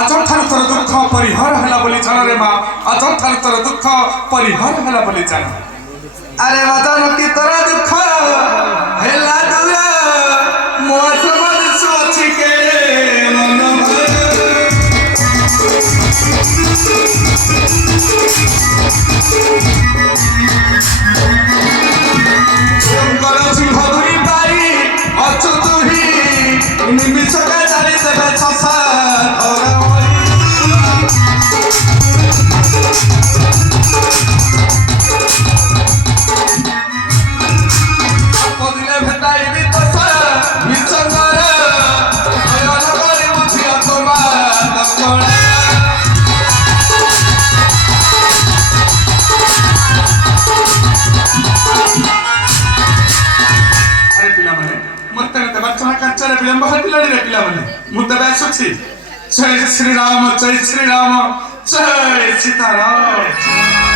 अजठार तोर दुख परिहार हला बोली जान रे माँ अजठार तोर दुख परिहार हला बोली जान अरे मदन की तोर दुख हेला दूर मो समझ सोच के मन शंकर सिंहपुरी पाई अचु तुही निमिष के चाली देवे छसा विलंब पिलाड़ी पिला मुद्दा बैसुची जय श्री राम जय सीताराम।